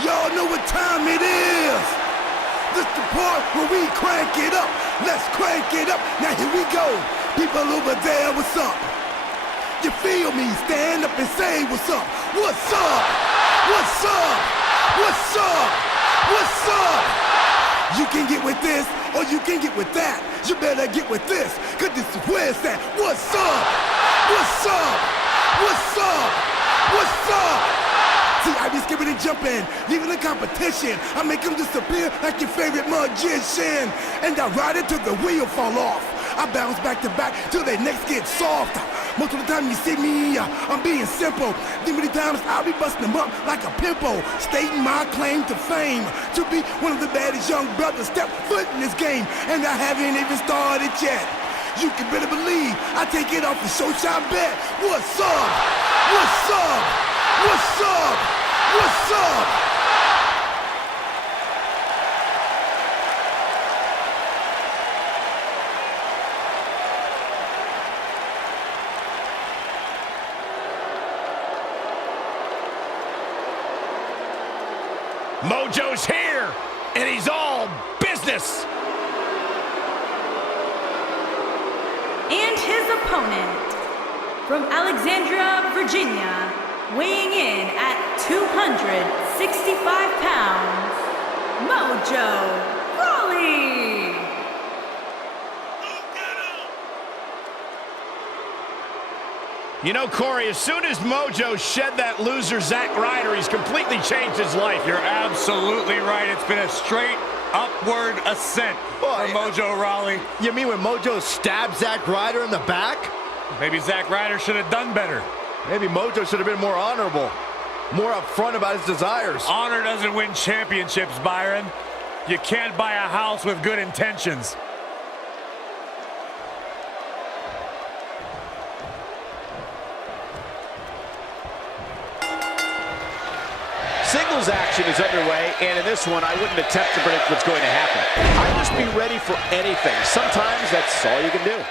Y'all know what time it is. This the part where we crank it up. Let's crank it up. Now here we go. People over there, what's up? You feel me? Stand up and say what's up. What's up? What's up? What's up? What's up? You can get with this or you can get with that. You better get with this, cause this is where it's at. What's up? What's up? What's up? What's up? See, I be skipping and jumping, leaving the competition. I make them disappear like your favorite magician. And I ride it till the wheel fall off. I bounce back to back till their necks get soft. Most of the time you see me, I'm being simple. Then many times I'll be busting them up like a pimple, stating my claim to fame, to be one of the baddest young brothers step foot in this game. And I haven't even started yet. You can better believe I take it off the show shop bet. What's up? What's up? What's up? What's up? Mojo's here, and he's all business. And his opponent, from Alexandria, Virginia, weighing in at 265 pounds, Mojo Rawley. You know, Corey, as soon as Mojo shed that loser Zack Ryder, he's completely changed his life. You're absolutely right. It's been a straight upward ascent for Mojo Rawley. You mean when Mojo stabbed Zack Ryder in the back? Maybe Zack Ryder should have done better. Maybe Mojo should have been more honorable, more upfront about his desires. Honor doesn't win championships, Byron. You can't buy a house with good intentions. Singles action is underway, and in this one, I wouldn't attempt to predict what's going to happen. I'd just be ready for anything. Sometimes that's all you can do.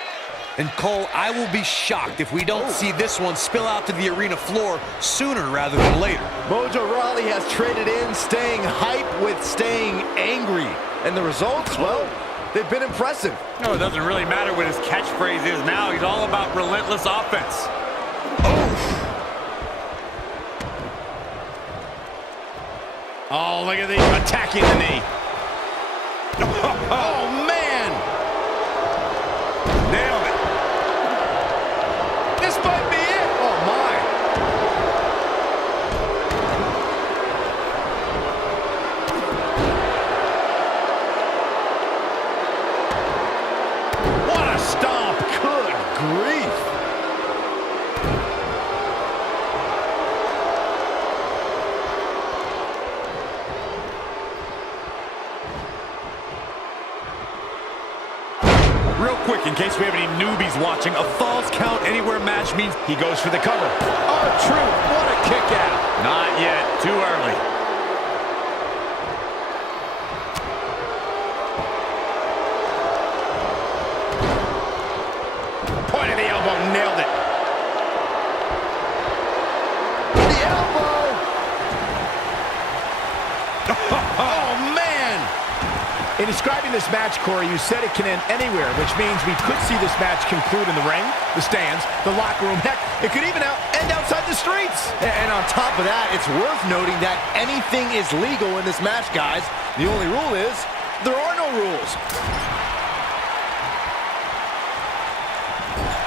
And Cole, I will be shocked if we don't see this one spill out to the arena floor sooner rather than later. Mojo Rawley has traded in staying hype with staying angry. And the results, well, they've been impressive. No, it doesn't really matter what his catchphrase is now. He's all about relentless offense. Oh, look at the attacking the knee. Oh, man. Nailed it. This might be it. Oh, my. What a stomp. Good grief. Real quick, in case we have any newbies watching, a falls count anywhere match means He goes for the cover. R-Truth, what a kick out. not yet, too early. Point of the elbow, nailed it. The elbow. Oh, man. In describing this match, Corey, you said it can end anywhere, which means we could see this match conclude in the ring, the stands, the locker room. Heck, it could even end outside the streets. And on top of that, it's worth noting that anything is legal in this match, guys. The only rule is there are no rules.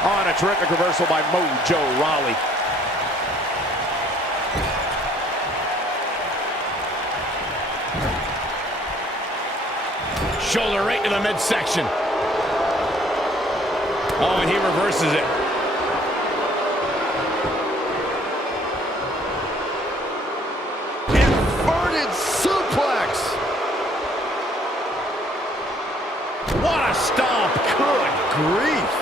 On a terrific reversal by Mojo Rawley. Shoulder right to the midsection. Oh, and he reverses it. Inverted suplex. What a stomp. Good grief.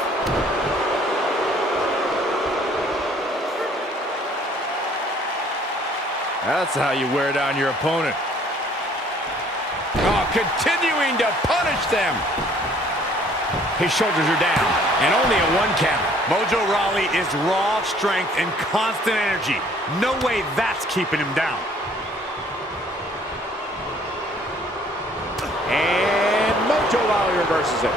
That's how you wear down your opponent. Oh, continuing to punish them. His shoulders are down, and only a one count. Mojo Rawley is raw strength and constant energy. No way that's keeping him down. And Mojo Rawley reverses it.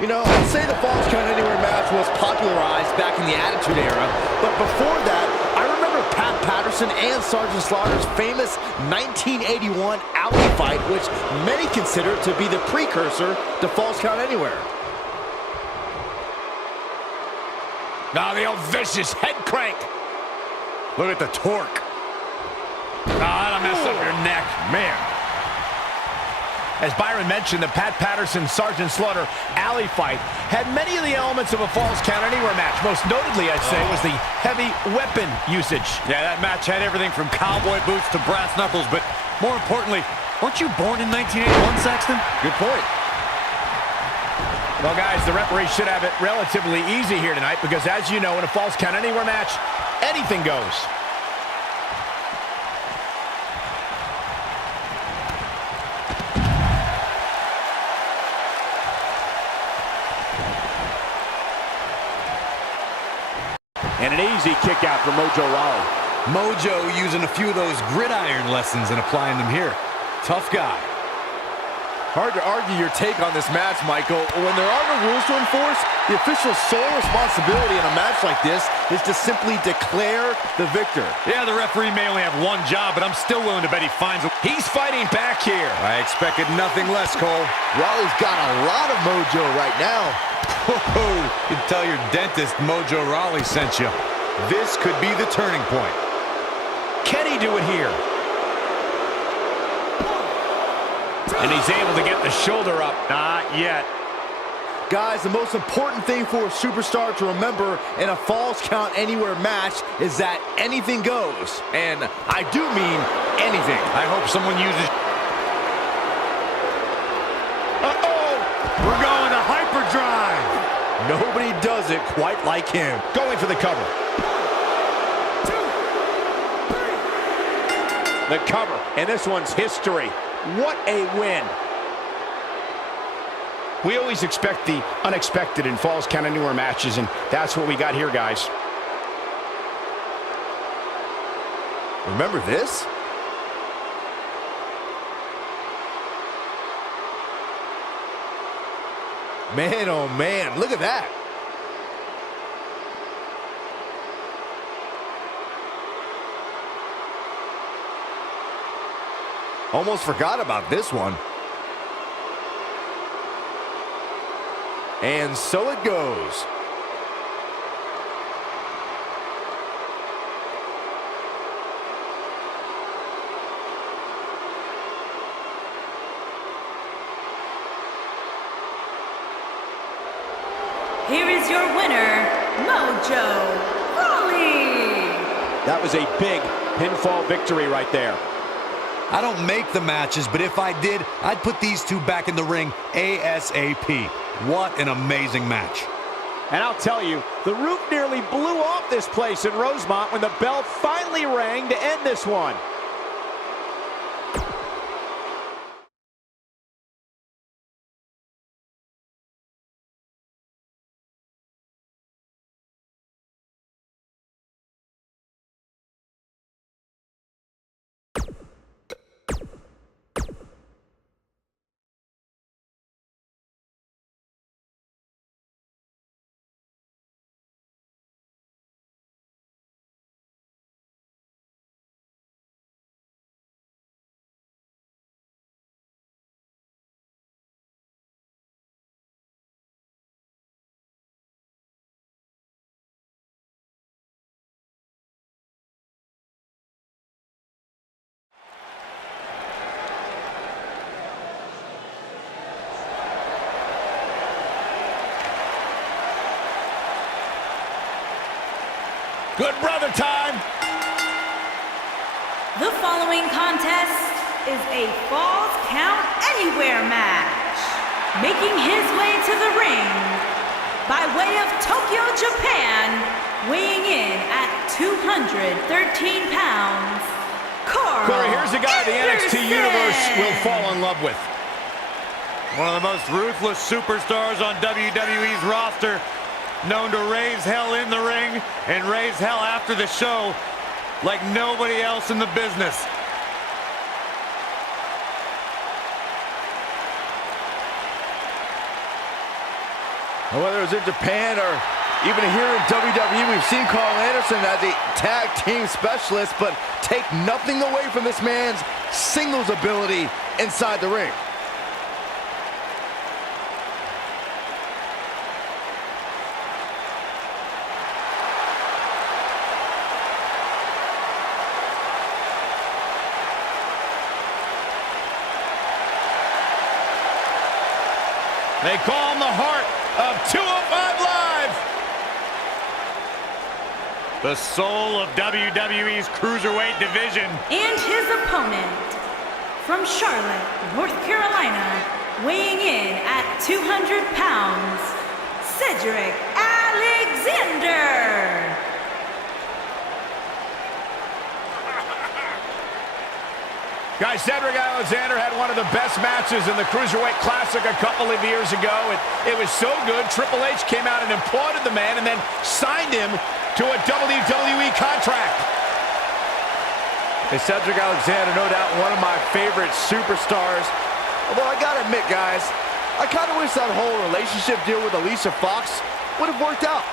You know, I'd say the Falls Count Anywhere match was popularized back in the Attitude Era, but before that, I remember Pat Patterson and Sergeant Slaughter's famous 1981 Alley fight, which many consider to be the precursor to Falls Count Anywhere. Now the old vicious head crank. Look at the torque. Oh, that'll mess up your neck. Man. As Byron mentioned, the Pat Patterson-Sergeant Slaughter alley fight had many of the elements of a Falls Count Anywhere match. Most notably, I'd say, was the heavy weapon usage. Yeah, that match had everything from cowboy boots to brass knuckles, but more importantly, weren't you born in 1981, Saxton? Good point. Well, guys, the referee should have it relatively easy here tonight because, as you know, in a Falls Count Anywhere match, anything goes. And an easy kick out for Mojo Rawley. Mojo using a few of those gridiron lessons and applying them here. Tough guy. Hard to argue your take on this match, Michael. When there are no rules to enforce, the official's sole responsibility in a match like this is to simply declare the victor. Yeah, the referee may only have one job, but I'm still willing to bet he finds a... He's fighting back here. I expected nothing less, Cole. Rawley's got a lot of mojo right now. Oh, you can tell your dentist Mojo Rawley sent you. This could be the turning point. Can he do it here? And he's able to get the shoulder up. Not yet. Guys, the most important thing for a superstar to remember in a Falls Count Anywhere match is that anything goes. And I do mean anything. I hope someone uses... Uh-oh! We're going to hyperdrive! Nobody does it quite like him. Going for the cover. 1, 2, 3. The cover, and this one's history. What a win. We always expect the unexpected in Falls Count Anywhere matches, and that's what we got here, guys. Remember this? Man, oh man, look at that. Almost forgot about this one. And so it goes. Here is your winner, Mojo Rawley. That was a big pinfall victory right there. I don't make the matches, but if I did, I'd put these two back in the ring ASAP. What an amazing match. And I'll tell you, the roof nearly blew off this place in Rosemont when the bell finally rang to end this one. Good brother time. The following contest is a Falls Count Anywhere match. Making his way to the ring by way of Tokyo, Japan, weighing in at 213 pounds, Corey, here's a guy the NXT Universe will fall in love with. One of the most ruthless superstars on WWE's roster, known to raise hell in the ring and raise hell after the show like nobody else in the business. Whether it's in Japan or even here in WWE, we've seen Carl Anderson as a tag team specialist, but take nothing away from this man's singles ability inside the ring. They call him the heart of 205 Live. The soul of WWE's Cruiserweight division. And his opponent, from Charlotte, North Carolina, weighing in at 200 pounds, Cedric Alexander. Guys, Cedric Alexander had one of the best matches in the Cruiserweight Classic a couple of years ago. It was so good, Triple H came out and applauded the man and then signed him to a WWE contract. Hey, Cedric Alexander, no doubt one of my favorite superstars. Although I gotta admit, guys, I kind of wish that whole relationship deal with Alicia Fox would have worked out.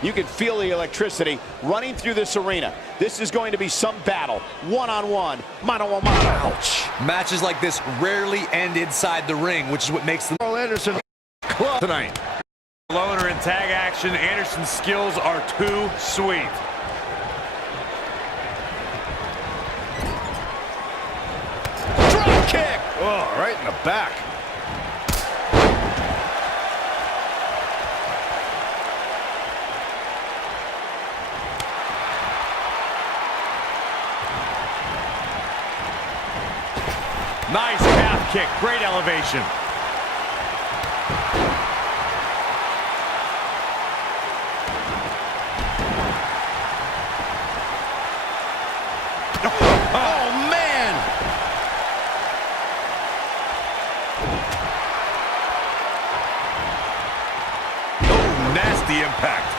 You can feel the electricity running through this arena. This is going to be some battle. One-on-one, mano-a-mano. Ouch. Matches like this rarely end inside the ring, which is what makes them Carl Anderson club tonight. Loner in tag action. Anderson's skills are too sweet. Drop kick. Oh, right in the back. Nice calf kick. Great elevation. Oh, man. Oh, nasty impact.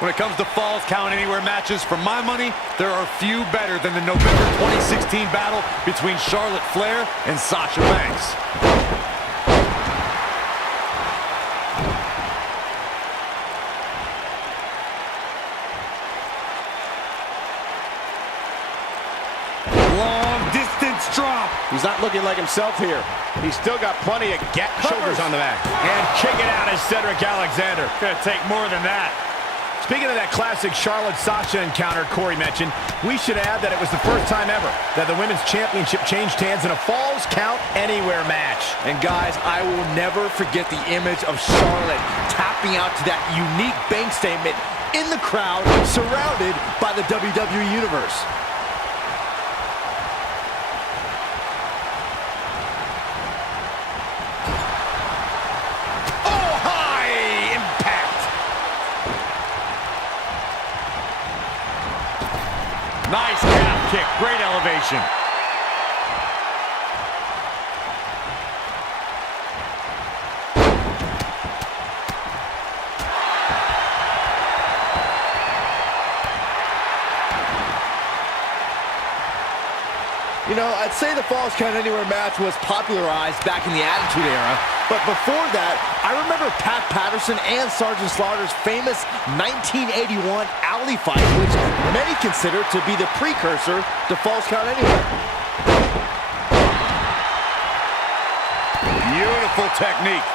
When it comes to Falls Count Anywhere matches, for my money, there are few better than the November 2016 battle between Charlotte Flair and Sasha Banks. Long distance drop. He's not looking like himself here. He's still got plenty of Shoulders on the back. And kick it out is Cedric Alexander. Gonna take more than that. Speaking of that classic Charlotte-Sasha encounter Corey mentioned, we should add that it was the first time ever that the Women's Championship changed hands in a Falls Count Anywhere match. And guys, I will never forget the image of Charlotte tapping out to that unique bank statement in the crowd, surrounded by the WWE Universe. Nice calf kick, great elevation. You know, I'd say the Falls Count Anywhere match was popularized back in the Attitude Era, but before that, I remember Pat Patterson and Sergeant Slaughter's famous 1981 alley fight, which many consider to be the precursor to Falls Count Anywhere. Beautiful technique.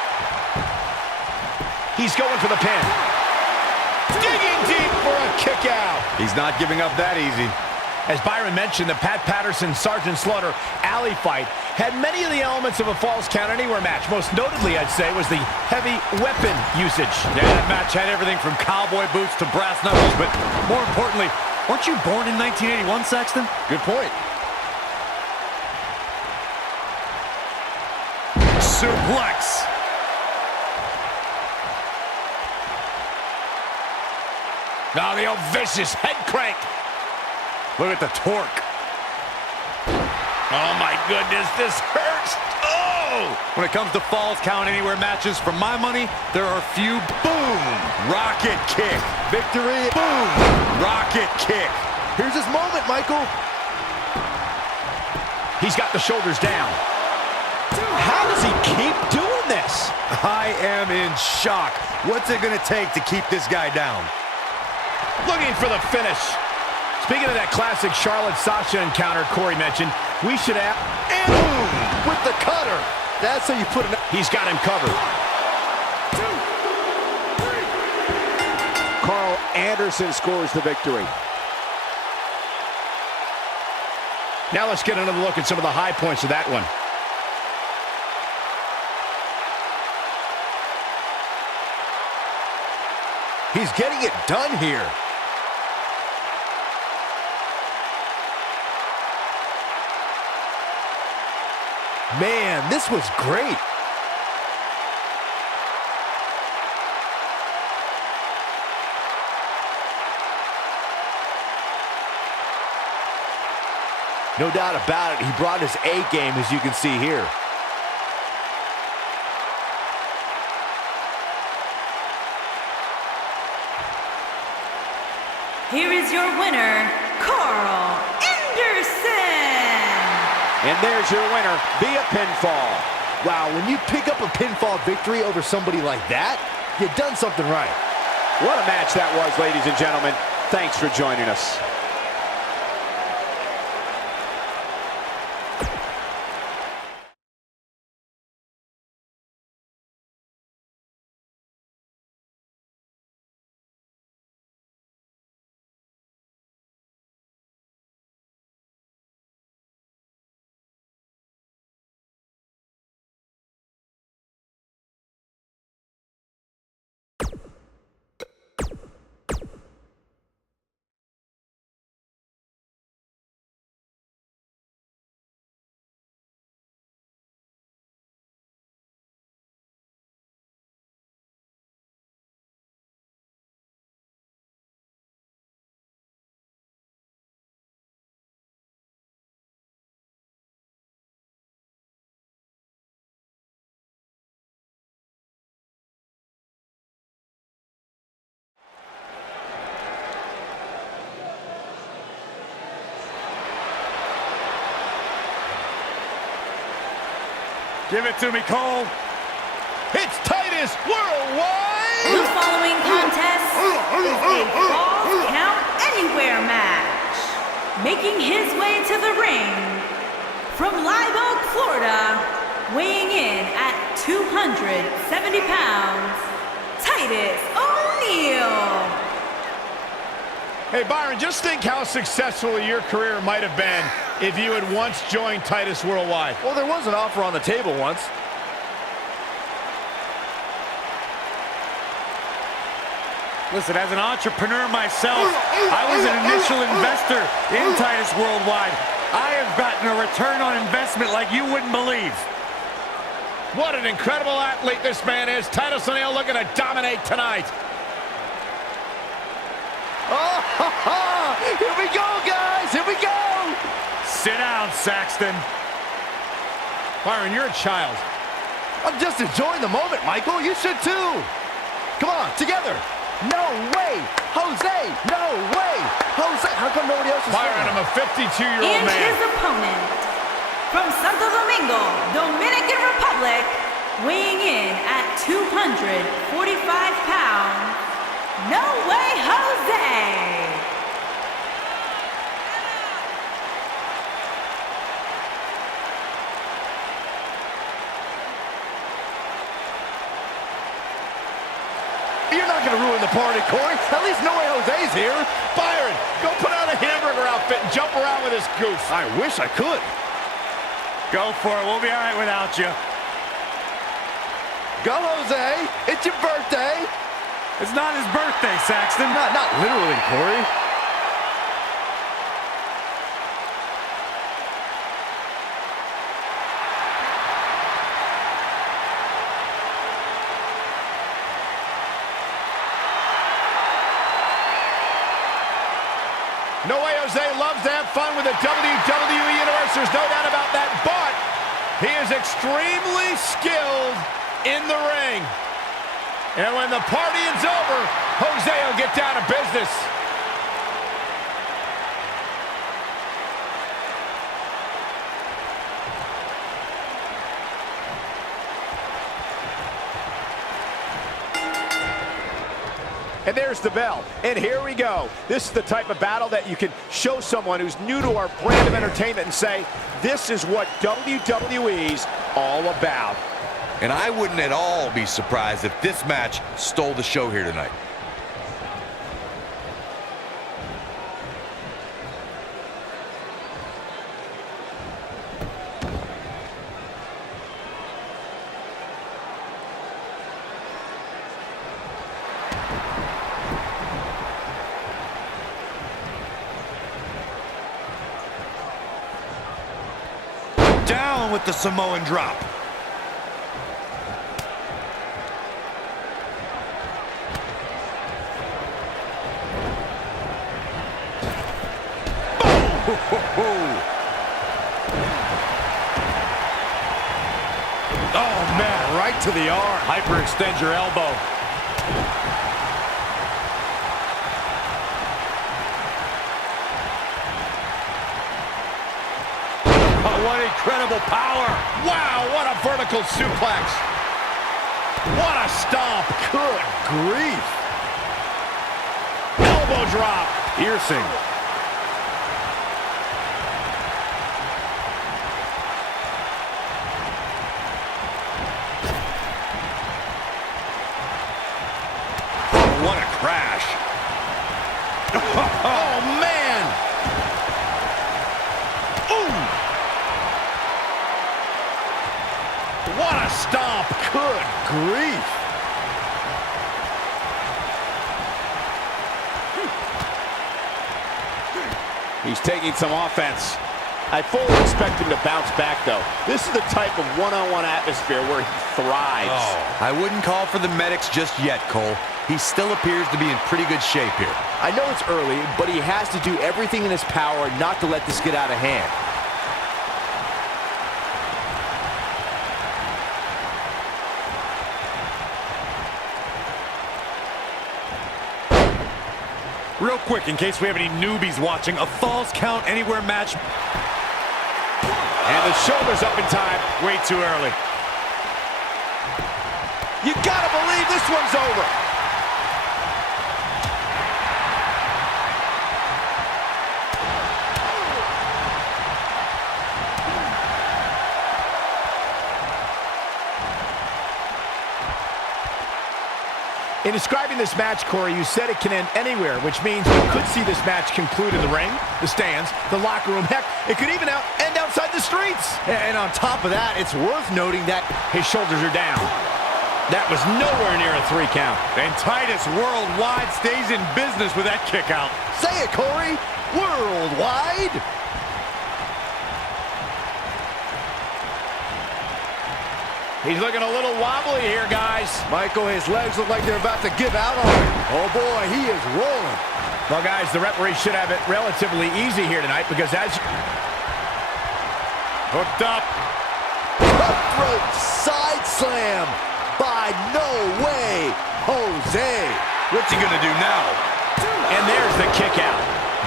He's going for the pin. Digging deep for a kick out. He's not giving up that easy. As Byron mentioned, the Pat Patterson-Sergeant Slaughter alley fight had many of the elements of a Falls Count Anywhere match. Most notably, I'd say, was the heavy weapon usage. Yeah, that match had everything from cowboy boots to brass knuckles, but more importantly, weren't you born in 1981, Saxton? Good point. Suplex. Now the old vicious head crank. Look at the torque. Oh my goodness, this hurts. Oh! When it comes to Falls Count Anywhere matches, for my money, there are few. Boom! Rocket kick. Victory. Boom! Rocket kick. Here's his moment, Michael. He's got the shoulders down. How does he keep doing this? I am in shock. What's it going to take to keep this guy down? Looking for the finish. Speaking of that classic Charlotte-Sasha encounter Corey mentioned, we should have... And boom! With the cutter. That's how you put it. He's got him covered. 2, 3. Carl Anderson scores the victory. Now let's get another look at some of the high points of that one. He's getting it done here. Man, this was great. No doubt about it, he brought his A game, as you can see here. Here is your winner, Carl Anderson. And there's your winner via pinfall. Wow, when you pick up a pinfall victory over somebody like that, you've done something right. What a match that was, ladies and gentlemen. Thanks for joining us. Give it to me, Cole. It's Titus Worldwide! The following contest is a Falls Count Anywhere match. Making his way to the ring from Live Oak, Florida, weighing in at 270 pounds, Titus O'Neil. Hey, Byron, just think how successful your career might have been if you had once joined Titus Worldwide. Well, there was an offer on the table once. Listen, as an entrepreneur myself, I was an initial investor in Titus Worldwide. I have gotten a return on investment like you wouldn't believe. What an incredible athlete this man is. Titus O'Neil looking to dominate tonight. Oh, here we go, guys. Here we go. Sit down, Saxton. Byron, you're a child. I'm just enjoying the moment, Michael. You should too. Come on, together. No way. Jose, no way. Jose, how come nobody else is Byron, I'm a 52-year-old And man. his opponent from Santo Domingo, Dominican Republic, weighing in at 245 pounds, No Way Jose. You're not going to ruin the party, Corey. At least No Way Jose's here. Byron, go put on a hamburger outfit and jump around with this goof. I wish I could. Go for it. We'll be all right without you. Go, Jose. It's your birthday. It's not his birthday, Saxton. Not literally, Corey. No way Jose loves to have fun with the WWE Universe. There's no doubt about that, but he is extremely skilled in the ring. And when the party is over, Jose will get down to business. And there's the bell. And here we go. This is the type of battle that you can show someone who's new to our brand of entertainment and say, this is what WWE's all about. And I wouldn't at all be surprised if this match stole the show here tonight. Down with the Samoan drop. Oh, man, right to the arm. Hyperextend your elbow. Oh, what incredible power. Wow, what a vertical suplex. What a stomp. Good grief. Elbow drop. Piercing. What a crash. Oh, man. Ooh. What a stomp. Good grief. He's taking some offense. I fully expect him to bounce back, though. This is the type of one-on-one atmosphere where he thrives. Oh, I wouldn't call for the medics just yet, Cole. He still appears to be in pretty good shape here. I know it's early, but he has to do everything in his power not to let this get out of hand. Real quick, in case we have any newbies watching, a Falls Count Anywhere match. And the shoulder's up in time. Way too early. You gotta believe this one's over. In describing this match, Corey, you said it can end anywhere, which means we could see this match conclude in the ring, the stands, the locker room. Heck, it could even end outside the streets. And on top of that, it's worth noting that His shoulders are down. That was nowhere near a 3 count. And Titus Worldwide stays in business with that kick out. say it, Corey, worldwide. He's looking a little wobbly here, guys. Michael, his legs look like they're about to give out on him. Oh, boy, he is rolling. Well, guys, the referee should have it relatively easy here tonight because as... Hooked up. Cutthroat side slam by No Way Jose. What's he going to do now? And there's the kick out.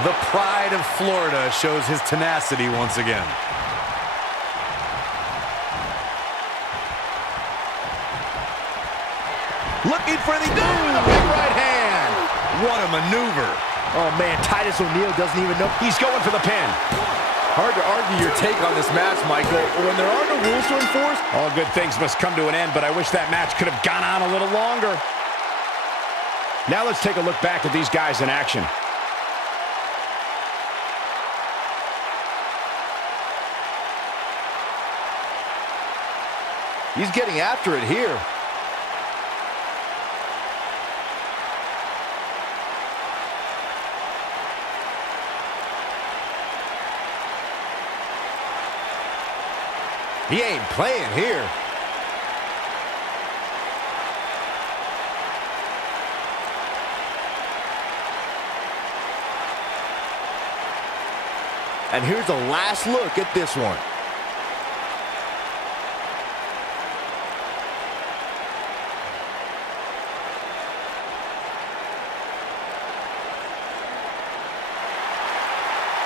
The pride of Florida shows his tenacity once again. Looking for the big right hand. What a maneuver. Oh, man, Titus O'Neil doesn't even know. He's going for the pin. Hard to argue your take on this match, Michael. When there are no rules to enforce, All good things must come to an end, but I wish that match could have gone on a little longer. Now let's take a look back at these guys in action. He's getting after it here. He ain't playing here. And here's a last look at this one.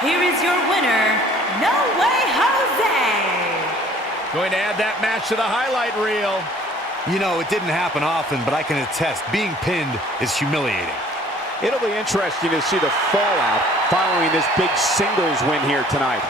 Here is your winner, No Way Jose. Going to add that match to the highlight reel. You know, it didn't happen often, but I can attest, being pinned is humiliating. It'll be interesting to see the fallout following this big singles win here tonight.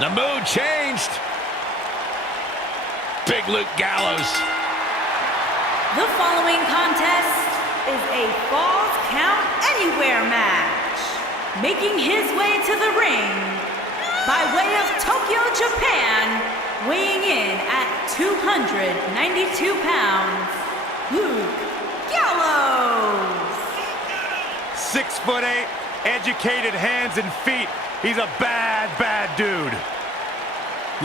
The mood changed. Big Luke Gallows. The following contest is a Falls Count Anywhere match. Making his way to the ring by way of Tokyo, Japan, weighing in at 292 pounds, Luke Gallows. 6'8", educated hands and feet. He's a bad, bad dude.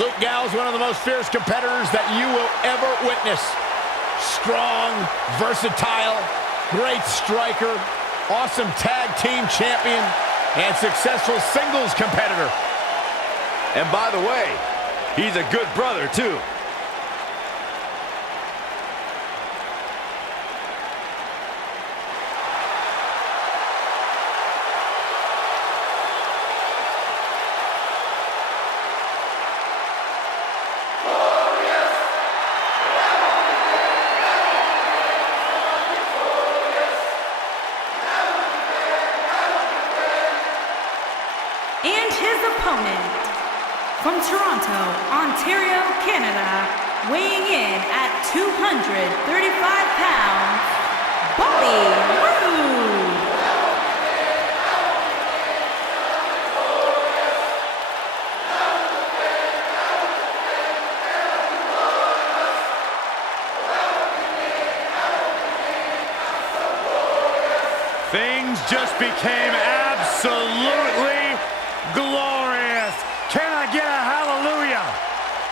Luke Gallows, one of the most fierce competitors that you will ever witness. Strong, versatile, great striker, awesome tag team champion, and successful singles competitor. And by the way, he's a good brother, too. And his opponent, from Toronto, Ontario, Canada, weighing in at 235 pounds, Bobby Roode. Things just became absolutely glorious. Can I get a hallelujah?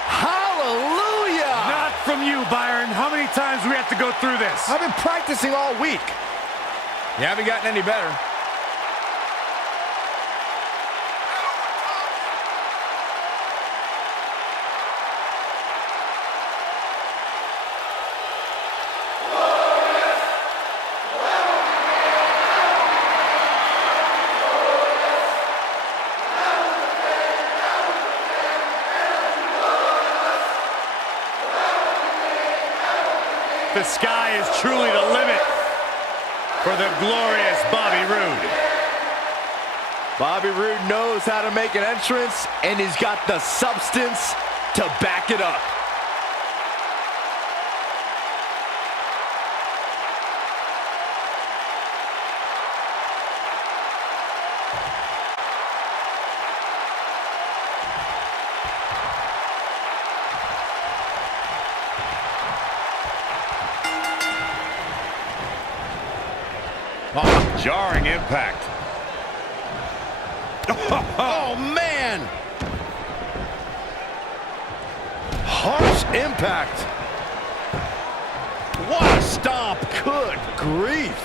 Hallelujah! Not from you, Byron. How many times do we have to go through this? I've been practicing all week. You haven't gotten any better. The sky is truly the limit for the glorious Bobby Roode. Bobby Roode knows how to make an entrance, and he's got the substance to back it up. Oh, jarring impact. Oh, man! Harsh impact. What a stomp. Good grief.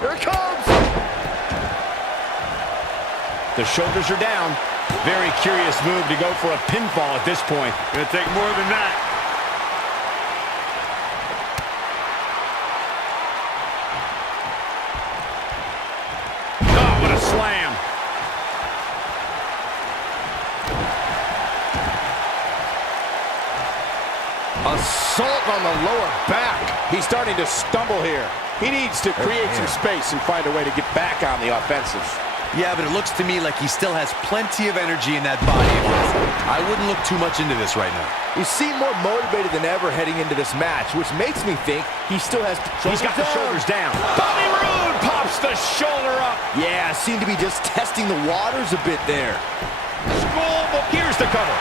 Here it comes. The shoulders are down. Very curious move to go for a pinfall at this point. Gonna take more than that. Oh, what a slam. Assault on the lower back. He's starting to stumble here. He needs to create some space and find a way to get back on the offensive. Yeah, but it looks to me like he still has plenty of energy in that body of his. I wouldn't look too much into this right now. He seemed more motivated than ever heading into this match, which makes me think he still has He's got the shoulders down. Bobby Roode pops the shoulder up. Yeah, seemed to be just testing the waters a bit there. Schoolboy. Here's the cover.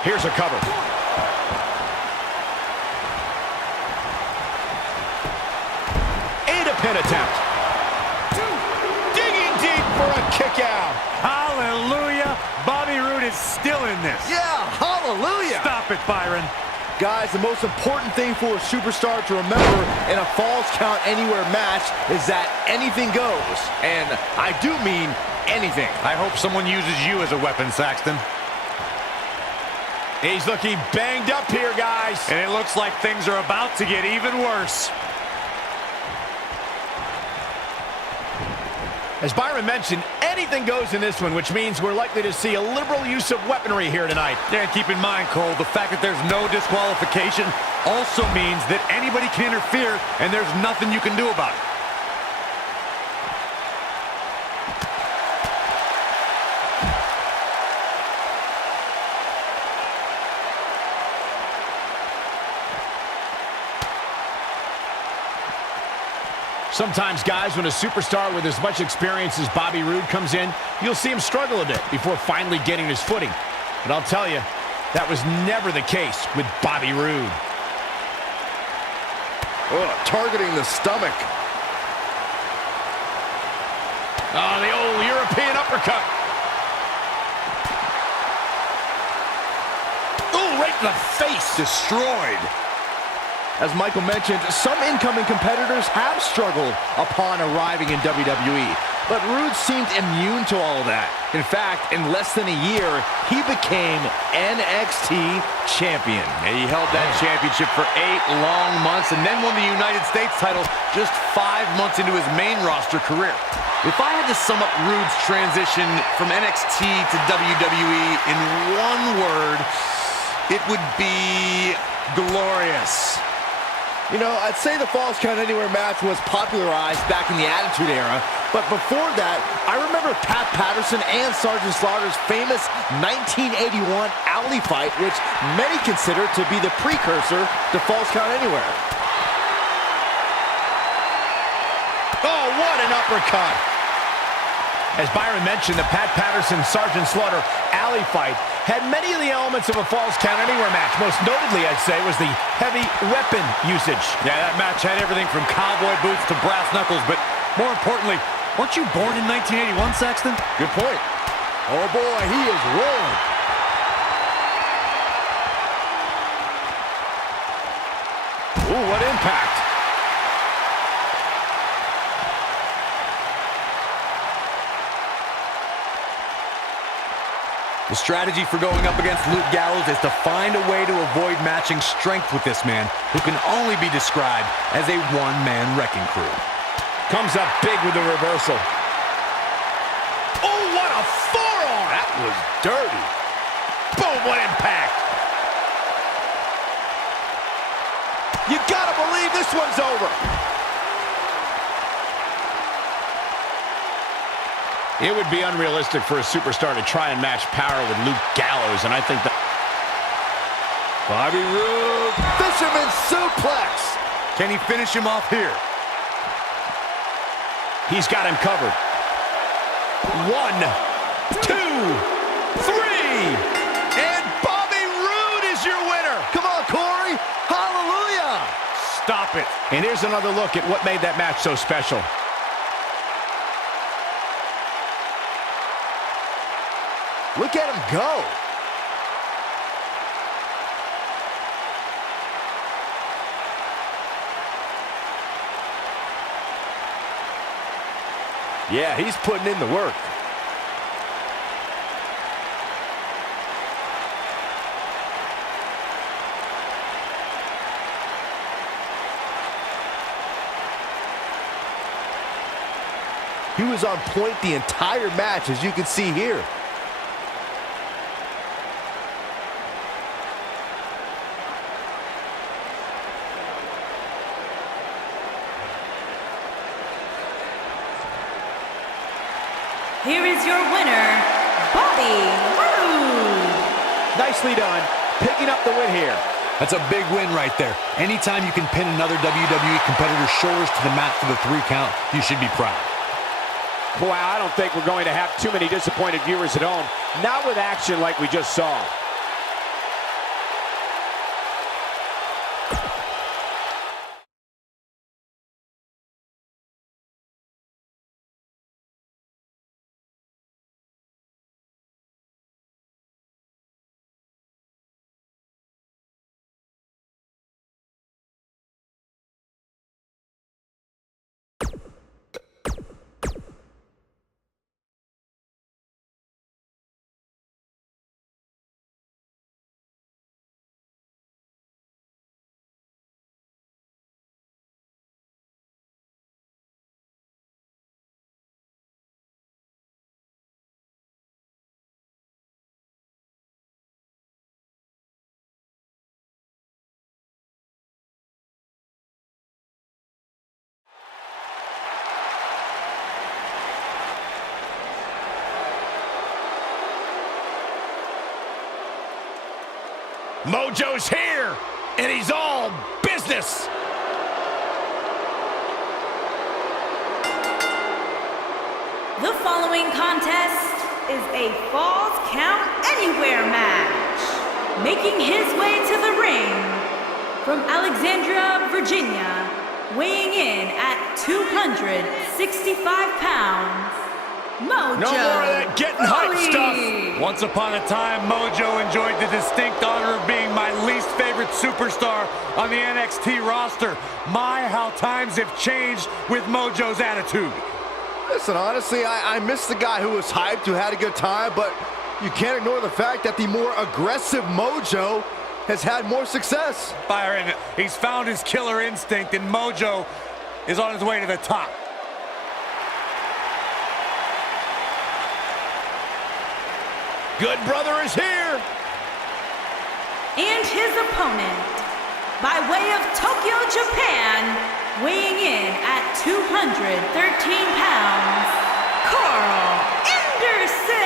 Here's a cover. And a pin attempt. Digging deep for a kick out. Hallelujah. Bobby Roode is still in this. Yeah, hallelujah. Stop it, Byron. Guys, the most important thing for a superstar to remember in a Falls Count Anywhere match is that anything goes. And I do mean anything. I hope someone uses you as a weapon, Saxton. He's looking banged up here, guys. And it looks like things are about to get even worse. As Byron mentioned, anything goes in this one, which means we're likely to see a liberal use of weaponry here tonight. Yeah, keep in mind, Cole, the fact that there's no disqualification also means that anybody can interfere, and there's nothing you can do about it. Sometimes, guys, when a superstar with as much experience as Bobby Roode comes in, you'll see him struggle a bit before finally getting his footing. But I'll tell you, that was never the case with Bobby Roode. Oh, targeting the stomach. Oh, the old European uppercut. Oh, right in the face. Destroyed. As Michael mentioned, some incoming competitors have struggled upon arriving in WWE, but Roode seemed immune to all of that. In fact, in less than a year, he became NXT champion. And he held that championship for 8 long months and then won the United States title just 5 months into his main roster career. If I had to sum up Roode's transition from NXT to WWE in one word, it would be glorious. You know, I'd say the Falls Count Anywhere match was popularized back in the Attitude Era, but before that, I remember Pat Patterson and Sergeant Slaughter's famous 1981 alley fight, which many consider to be the precursor to Falls Count Anywhere. Oh, what an uppercut. As Byron mentioned, the Pat Patterson-Sergeant Slaughter alley fight had many of the elements of a Falls Count Anywhere match. Most notably, I'd say, was the heavy weapon usage. Yeah, that match had everything from cowboy boots to brass knuckles, but more importantly, weren't you born in 1981, Saxton? Good point. Oh boy, he is rolling. Ooh, what impact. The strategy for going up against Luke Gallows is to find a way to avoid matching strength with this man, who can only be described as a one-man wrecking crew. Comes up big with the reversal. Oh, what a forearm! That was dirty. Boom, what impact! You gotta believe this one's over. It would be unrealistic for a superstar to try and match power with Luke Gallows, and I think that... Bobby Roode, fisherman suplex. Can he finish him off here? He's got him covered. 1, 2, 3, and it. And here's another look at what made that match so special. Look at him go. Yeah, he's putting in the work. He was on point the entire match, as you can see here. Here is your winner, Bobby Roode. Nicely done, picking up the win here. That's a big win right there. Anytime you can pin another WWE competitor's shoulders to the mat for the 3 count, you should be proud. Boy, I don't think we're going to have too many disappointed viewers at home. Not with action like we just saw. Mojo's here, and he's all business. The following contest is a Falls Count Anywhere match. Making his way to the ring from Alexandria, Virginia, weighing in at 265 pounds, Mojo. No more of that getting hyped stuff. Once upon a time, Mojo enjoyed the distinct honor of being my least favorite superstar on the NXT roster. My, how times have changed with Mojo's attitude. Listen, honestly, I miss the guy who was hyped, who had a good time, but you can't ignore the fact that the more aggressive Mojo has had more success. Byron, he's found his killer instinct, and Mojo is on his way to the top. Good brother is here. And his opponent, by way of Tokyo, Japan, weighing in at 213 pounds, Carl Anderson.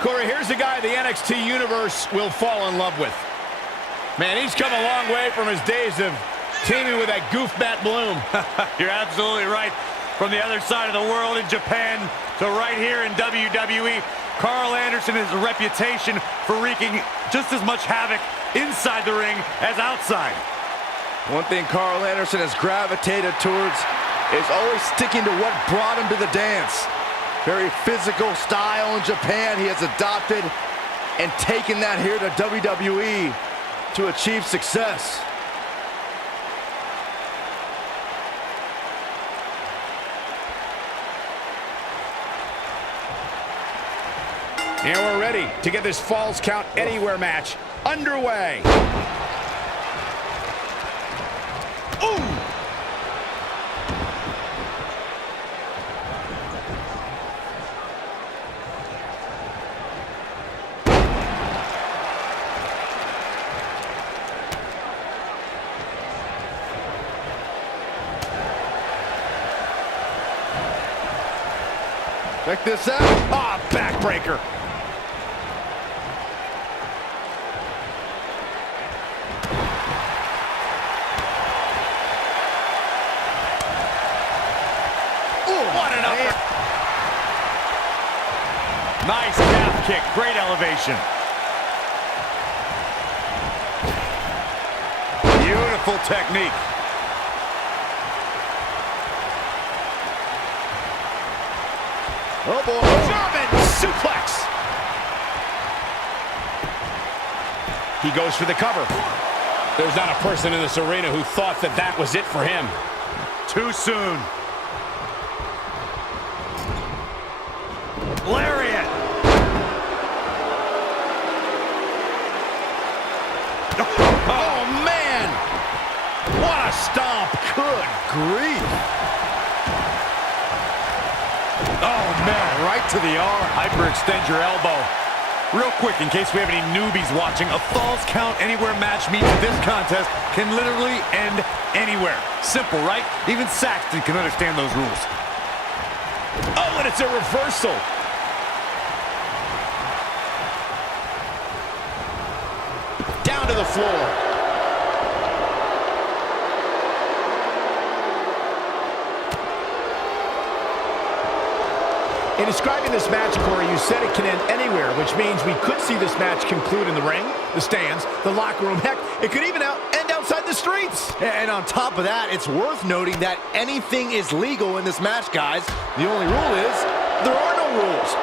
Corey, here's a guy the NXT Universe will fall in love with. Man, he's come a long way from his days of teaming with that goof Matt Bloom. You're absolutely right. From the other side of the world in Japan to right here in WWE, Carl Anderson has a reputation for wreaking just as much havoc inside the ring as outside. One thing Carl Anderson has gravitated towards is always sticking to what brought him to the dance. Very physical style in Japan he has adopted and taken that here to WWE to achieve success. And we're ready to get this Falls Count Anywhere match underway. Ooh! Check this out. Ah, backbreaker. What an upper. Nice calf kick, great elevation. Wonderful technique. Oh, boy. German suplex. He goes for the cover. There's not a person in this arena who thought that that was it for him. Too soon. Lariat. Oh, man. What a stomp. Good grief. Oh, man, right to the arm. Hyperextend your elbow. Real quick, in case we have any newbies watching, a Falls Count Anywhere match means this contest can literally end anywhere. Simple, right? Even Saxton can understand those rules. Oh, and it's a reversal. Down to the floor. In describing this match, Corey, you said it can end anywhere, which means we could see this match conclude in the ring, the stands, the locker room. Heck, it could even end outside the streets. And on top of that, it's worth noting that anything is legal in this match, guys. The only rule is there are no rules.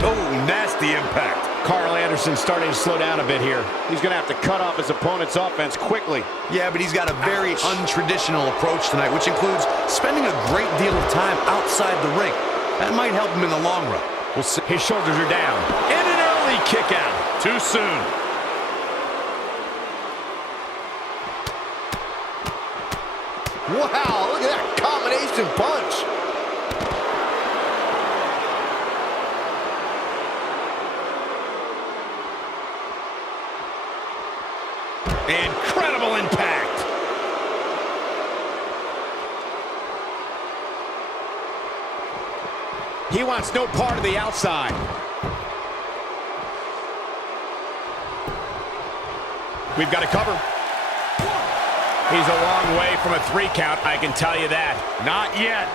Oh, nasty impact. Carl Anderson's starting to slow down a bit here. He's going to have to cut off his opponent's offense quickly. Yeah, but he's got a very untraditional approach tonight, which includes spending a great deal of time outside the ring. That might help him in the long run. We'll see. His shoulders are down. And an early kick out. Too soon. Wow, look at that combination punch. Incredible impact. He wants no part of the outside. We've got a cover. He's a long way from a 3 count, I can tell you that. Not yet.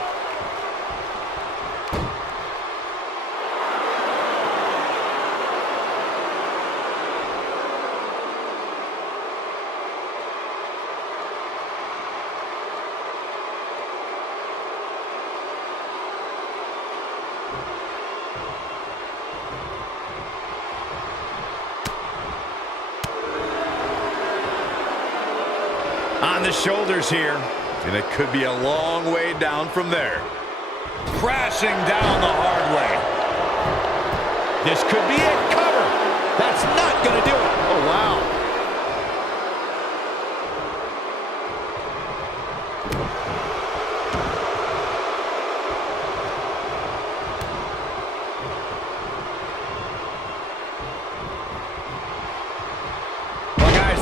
On the shoulders here. And it could be a long way down from there. Crashing down the hard way. This could be it. Cover. That's not going to do it. Oh, wow.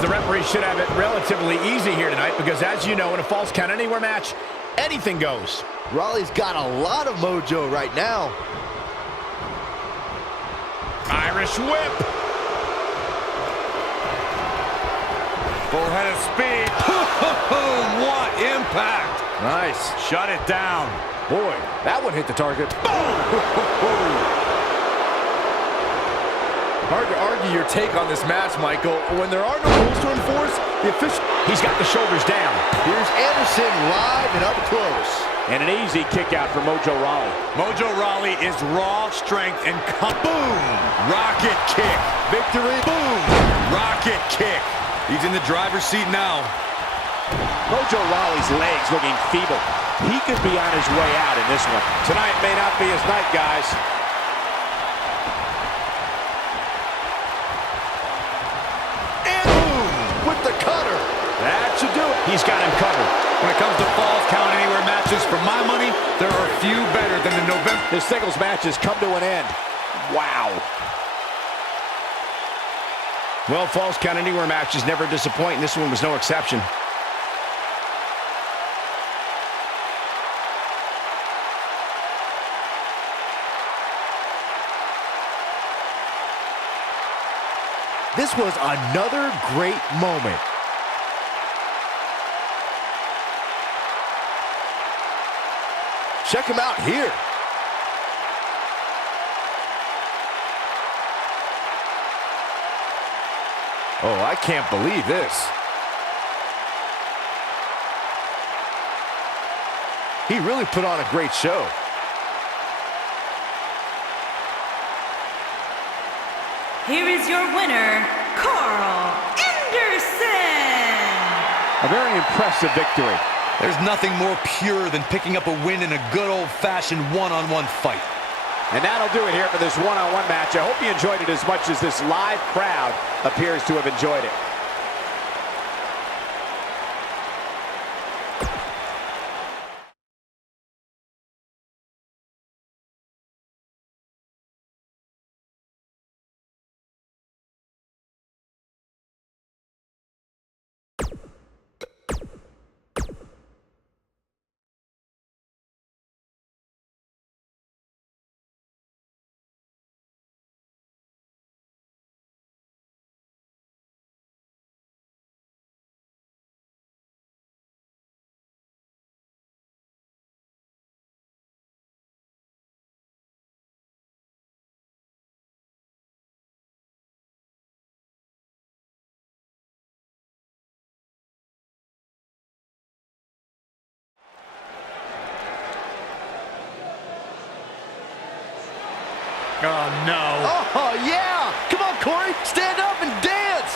The referee should have it relatively easy here tonight because, as you know, in a Falls Count Anywhere match, anything goes. Raleigh's got a lot of mojo right now. Irish whip. Full head of speed. What impact. Nice. Shut it down. Boy, that one hit the target. Hard to argue your take on this match, Michael. When there are no rules to enforce, the official... He's got the shoulders down. Here's Anderson live and up close. And an easy kick out for Mojo Rawley. Mojo Rawley is raw strength and boom! Rocket kick. Victory. Boom! Rocket kick. He's in the driver's seat now. Mojo Rawley's legs looking feeble. He could be on his way out in this one. Tonight may not be his night, guys. That should do it. He's got him covered. When it comes to Falls Count Anywhere matches, for my money, there are few better than the November. His singles match has come to an end. Wow. Well, Falls Count Anywhere matches never disappoint, and this one was no exception. This was another great moment. Check him out here. Oh, I can't believe this. He really put on a great show. Here is your winner, Carl Anderson. A very impressive victory. There's nothing more pure than picking up a win in a good old-fashioned one-on-one fight. And that'll do it here for this one-on-one match. I hope you enjoyed it as much as this live crowd appears to have enjoyed it. Oh, no. Oh, yeah! Come on, Corey, stand up and dance!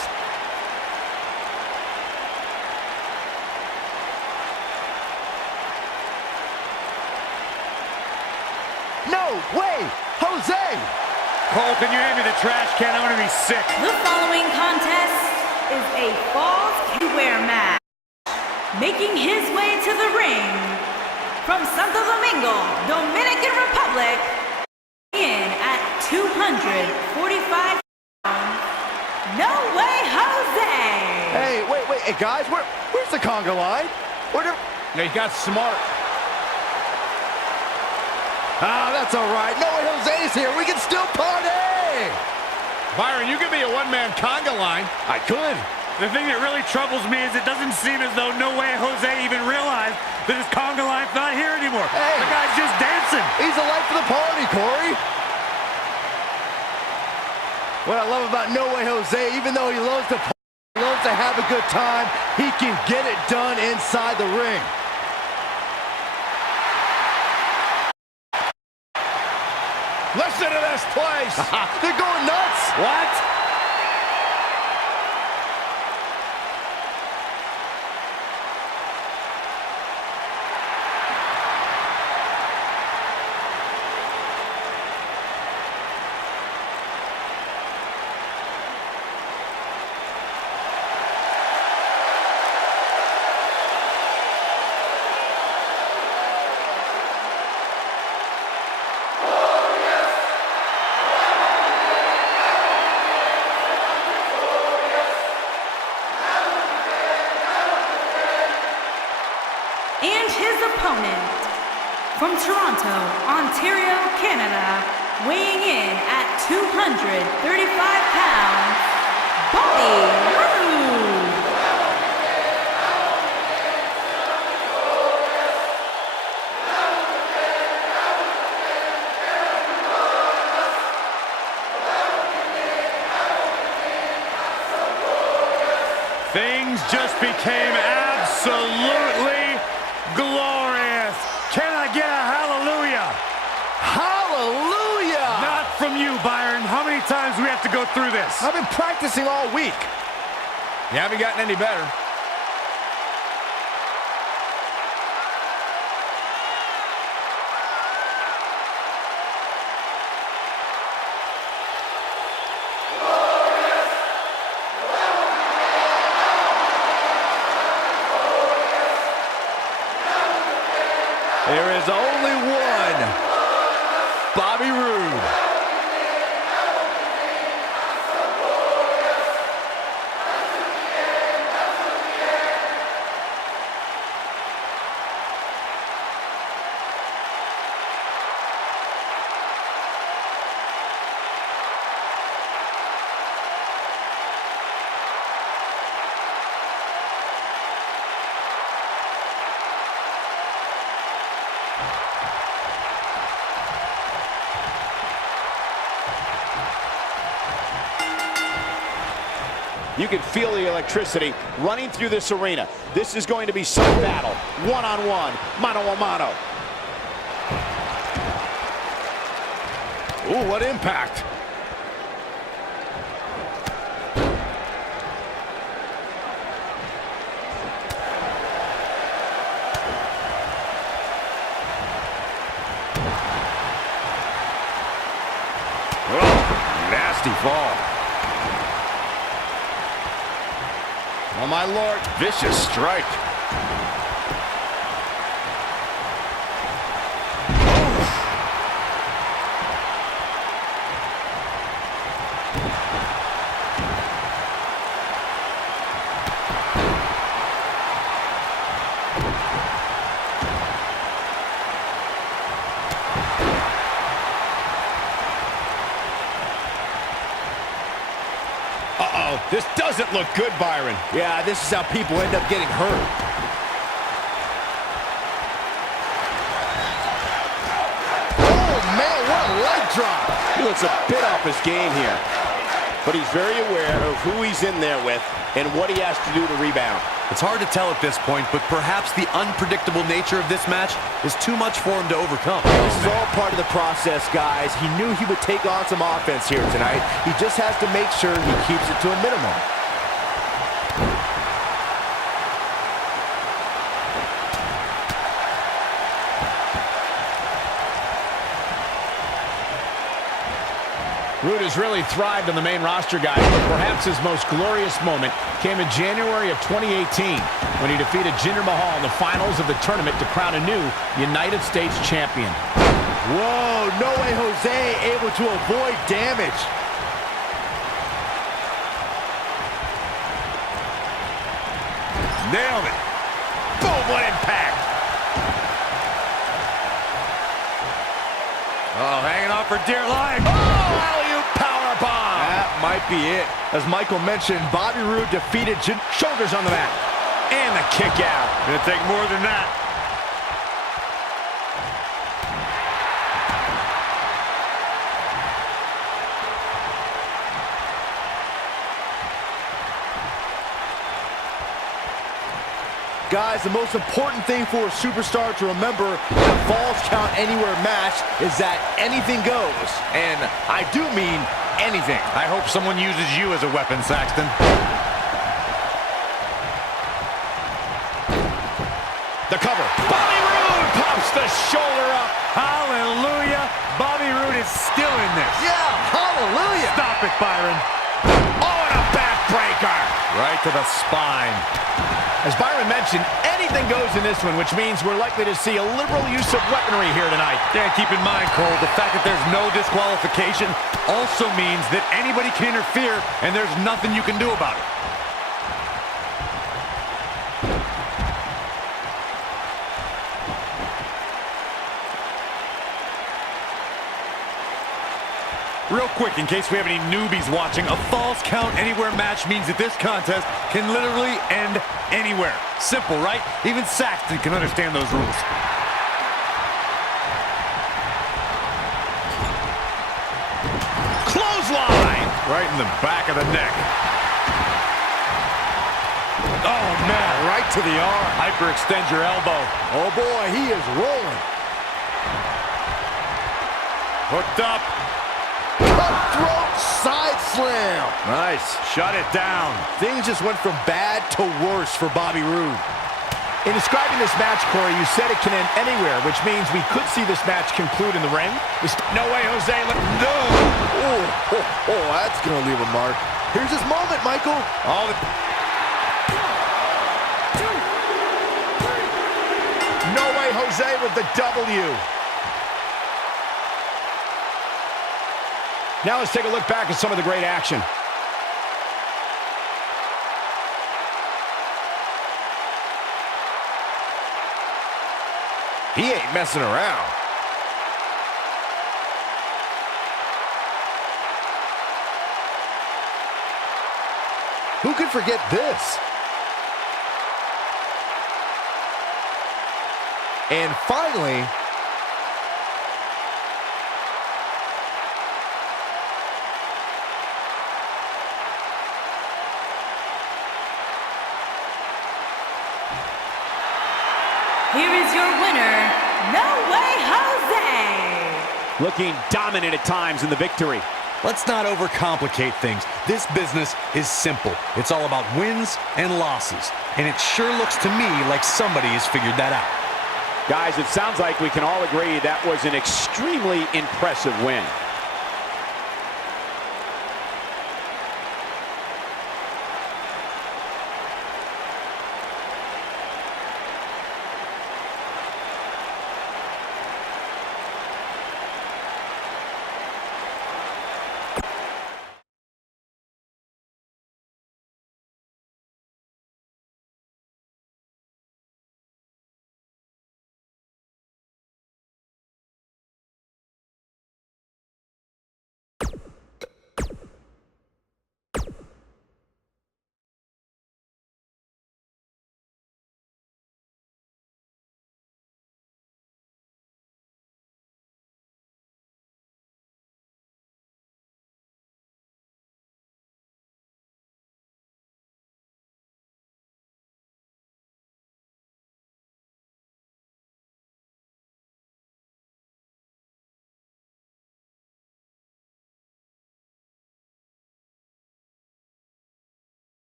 No way! Jose! Cole, can you hand me the trash can? I'm going to be sick. The following contest is a Falls Anywhere match. Making his way to the ring from Santo Domingo, Dominican Republic, in at 245 pounds, No Way Jose! Hey, wait, hey guys, where's the conga line? He got smart. Ah, that's all right. No Way Jose's here. We can still party! Byron, you could be a one-man conga line. I could. The thing that really troubles me is it doesn't seem as though No Way Jose even realized that his conga line's not here anymore. Hey. The guy's just dancing. He's the life of the party, Corey. What I love about No Way Jose, even though he loves to party, loves to have a good time, he can get it done inside the ring. Listen to this place. They're going nuts. What? And his opponent, from Toronto, Ontario, Canada, weighing in at 235 pounds, Bobby Roode. Things just became absolutely glorious. Can I get a hallelujah? Hallelujah! Not from you, Byron. How many times do we have to go through this? I've been practicing all week. You haven't gotten any better. There is only one Bobby Roode. You can feel the electricity running through this arena. This is going to be some battle. One-on-one, mano-a-mano. Ooh, what impact. Oh, nasty fall. Oh, my Lord. Vicious strike. Uh-oh, this doesn't look good, Byron. Yeah, this is how people end up getting hurt. Oh, man, what a leg drop. He looks a bit off his game here, but he's very aware of who he's in there with and what he has to do to rebound. It's hard to tell at this point, but perhaps the unpredictable nature of this match is too much for him to overcome. This is all part of the process, guys. He knew he would take on some offense here tonight. He just has to make sure he keeps it to a minimum. Rude has really thrived on the main roster, guys, but perhaps his most glorious moment came in January of 2018 when he defeated Jinder Mahal in the finals of the tournament to crown a new United States champion. Whoa, no way Jose able to avoid damage. Nailed it. Boom, what impact. Oh, hanging on for dear life. Oh, alley-oop powerbomb. That might be it. As Michael mentioned, Bobby Roode defeated Shoulders on the mat. And the kick out. Gonna take more than that. Guys, the most important thing for a superstar to remember in a Falls Count Anywhere match is that anything goes. And I do mean anything. I hope someone uses you as a weapon, Saxton. The cover. Bobby Roode pops the shoulder up. Hallelujah. Bobby Roode is still in this. Yeah, hallelujah. Stop it, Byron. Oh, and a backbreaker. Right to the spine. As Byron mentioned, anything goes in this one, which means we're likely to see a liberal use of weaponry here tonight. Yeah, keep in mind, Cole, the fact that there's no disqualification also means that anybody can interfere, and there's nothing you can do about it. Real quick, in case we have any newbies watching, a Falls Count Anywhere match means that this contest can literally end anywhere. Simple, right? Even Saxton can understand those rules. Clothesline! Right in the back of the neck. Oh, man, right to the arm. Hyperextend your elbow. Oh, boy, he is rolling. Hooked up. Cutthroat side slam. Nice. Shut it down. Things just went from bad to worse for Bobby Roode. In describing this match, Corey, you said it can end anywhere, which means we could see this match conclude in the ring. No way, Jose. No! Oh, that's going to leave a mark. Here's his moment, Michael. All the... No way, Jose with the W. Now let's take a look back at some of the great action. He ain't messing around. Who could forget this? And finally, here is your winner, No Way Jose. Looking dominant at times in the victory. Let's not overcomplicate things. This business is simple. It's all about wins and losses. And it sure looks to me like somebody has figured that out. Guys, it sounds like we can all agree that was an extremely impressive win.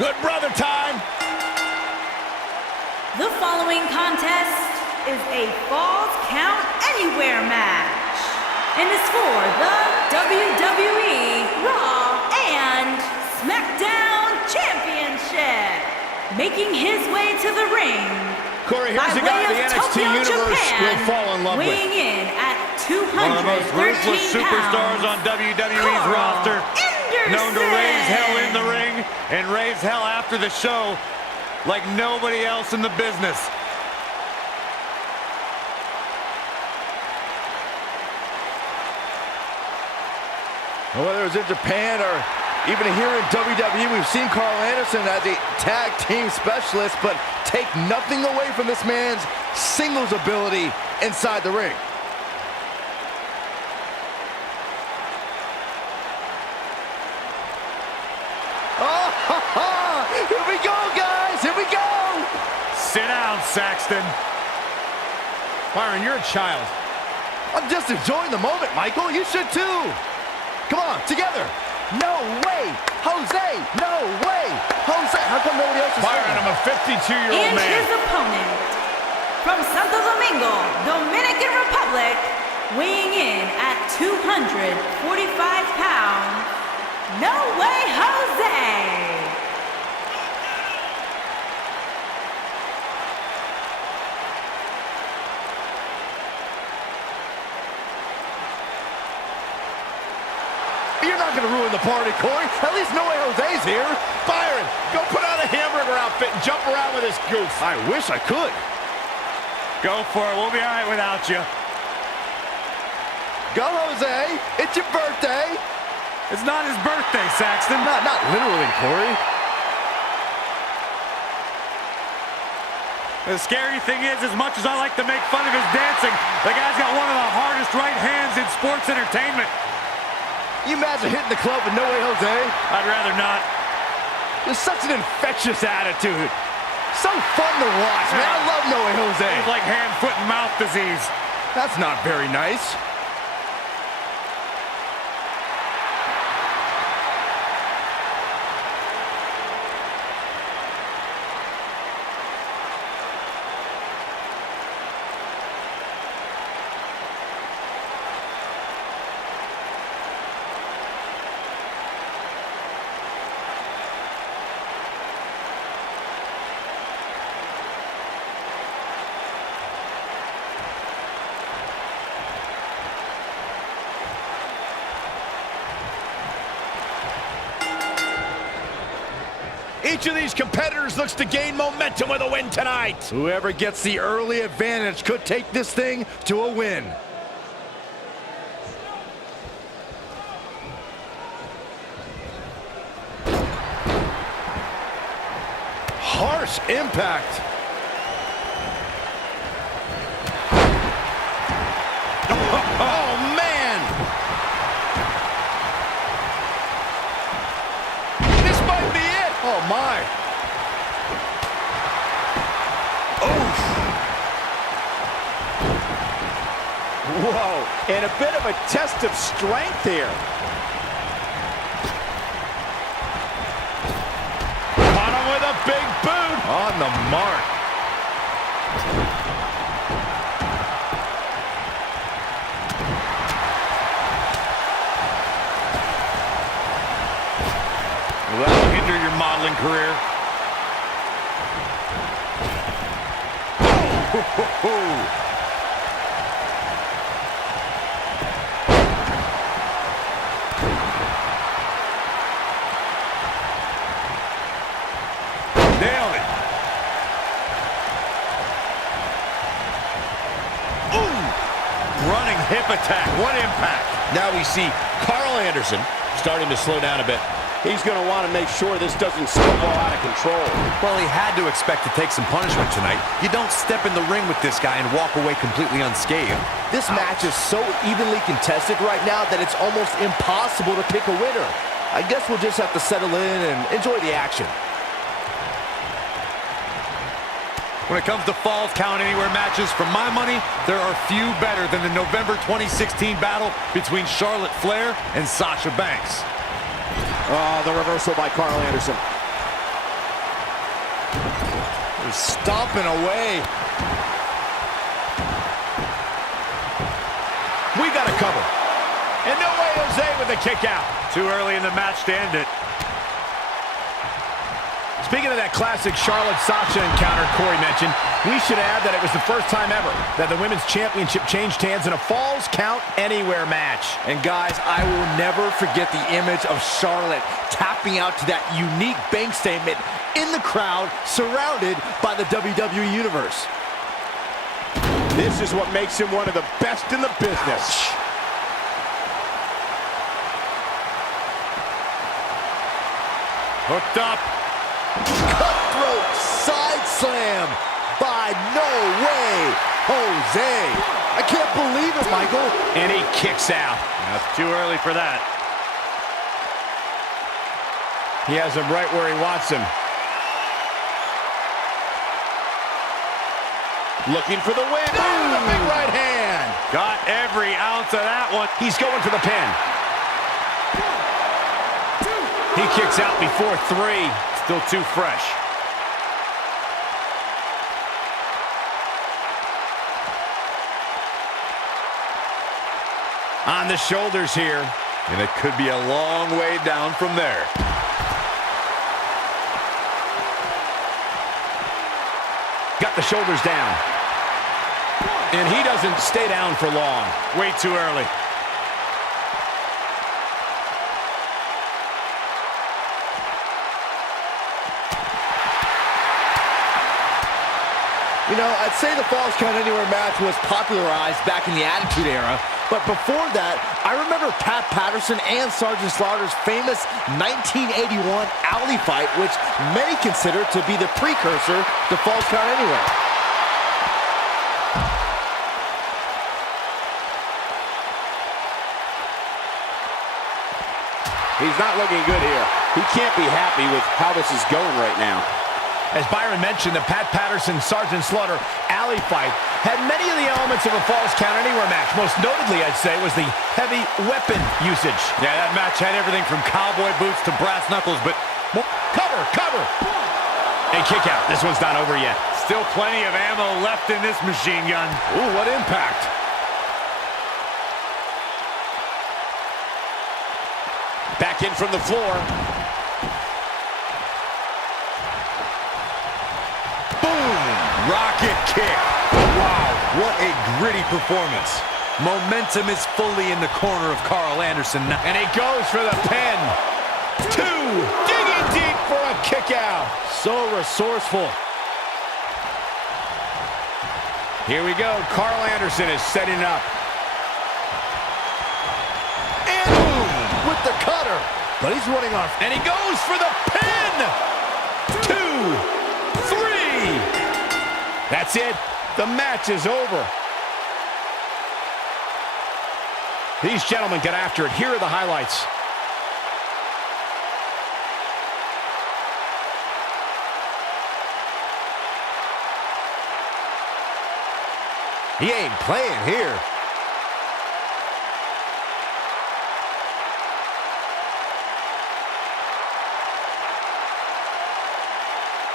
Good brother time. The following contest is a Falls Count Anywhere match and is for the WWE Raw and SmackDown Championship. Making his way to the ring, Corey, here's a guy the NXT Tokyo, Universe Japan, will fall in love with. weighing in at One of the most 213 ruthless superstars on WWE's roster. Known to raise hell in the ring and raise hell after the show like nobody else in the business. Whether it's in Japan or even here in WWE, we've seen Carl Anderson as a tag team specialist, but take nothing away from this man's singles ability inside the ring. Here we go, guys! Here we go! Sit down, Saxton. Byron, you're a child. I'm just enjoying the moment, Michael. You should too. Come on, together. No way, Jose. No way, Jose. How come nobody else is Byron, I'm a 52-year-old And man. his opponent, from Santo Domingo, Dominican Republic, weighing in at 245 pounds, No Way Jose. You're not going to ruin the party, Corey. At least No Way Jose's here. Byron, go put on a hamburger outfit and jump around with this goof. I wish I could. Go for it. We'll be all right without you. Go, Jose. It's your birthday. It's not his birthday, Saxton. Not literally, Corey. The scary thing is, as much as I like to make fun of his dancing, the guy's got one of the hardest right hands in sports entertainment. You imagine hitting the club with No Way Jose? I'd rather not. There's such an infectious attitude. So fun to watch, man. I love No Way Jose. He's like hand, foot, and mouth disease. That's not very nice. Each of these competitors looks to gain momentum with a win tonight. Whoever gets the early advantage could take this thing to a win. Harsh impact. Whoa, and a bit of a test of strength here. Caught him with a big boot. On the mark. Well, that'll hinder your modeling career. Nailed it. Ooh! Running hip attack. What impact. Now we see Carl Anderson starting to slow down a bit. He's going to want to make sure this doesn't snowball out of control. Well, he had to expect to take some punishment tonight. You don't step in the ring with this guy and walk away completely unscathed. This match is so evenly contested right now that it's almost impossible to pick a winner. I guess we'll just have to settle in and enjoy the action. When it comes to Falls Count Anywhere matches, for my money, there are few better than the November 2016 battle between Charlotte Flair and Sasha Banks. Oh, the reversal by Carl Anderson. They're stomping away. We got a cover. And no way Jose with the kick out. Too early in the match to end it. Speaking of that classic Charlotte-Sasha encounter Corey mentioned, we should add that it was the first time ever that the Women's Championship changed hands in a Falls Count Anywhere match. And guys, I will never forget the image of Charlotte tapping out to that unique bank statement in the crowd, surrounded by the WWE Universe. This is what makes him one of the best in the business. Hooked up. Cutthroat side slam by No Way Jose. I can't believe it, Michael. And he kicks out. That's too early for that. He has him right where he wants him. Looking for the win. Oh, the big right hand. Got every ounce of that one. He's going for the pin. He kicks out before 3. Still too fresh. On the shoulders here. And it could be a long way down from there. Got the shoulders down. And he doesn't stay down for long. Way too early. You know, I'd say the Falls Count Anywhere match was popularized back in the Attitude Era, but before that, I remember Pat Patterson and Sergeant Slaughter's famous 1981 alley fight, which many consider to be the precursor to Falls Count Anywhere. He's not looking good here. He can't be happy with how this is going right now. As Byron mentioned, the Pat Patterson-Sergeant Slaughter alley fight had many of the elements of a Falls Count Anywhere match. Most notably, I'd say, was the heavy weapon usage. Yeah, that match had everything from cowboy boots to brass knuckles, but Cover! And kick out. This one's not over yet. still plenty of ammo left in this machine gun. Ooh, what impact. Back in from the floor. Rocket kick. Wow, what a gritty performance. Momentum is fully in the corner of Carl Anderson now. And he goes for the pin. 2, digging deep for a kick out. So resourceful. Here we go. Carl Anderson is setting up. And boom, with the cutter. But he's running off. And he goes for the pin. 2, 3. That's it. The match is over. These gentlemen get after it. Here are the highlights. He ain't playing here.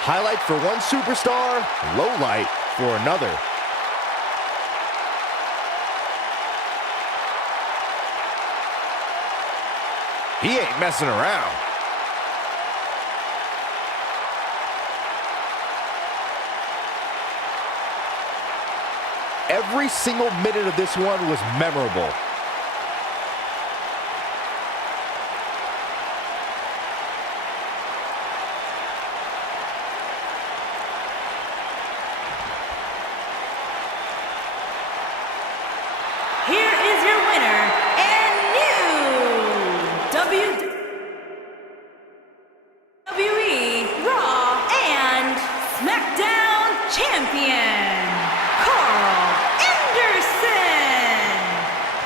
Highlight for one superstar, low light for another. He ain't messing around. Every single minute of this one was memorable. Here is your winner and new WWE Raw and SmackDown Champion, Carl Anderson.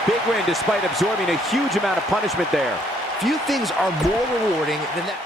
Big win despite absorbing a huge amount of punishment there. Few things are more rewarding than that.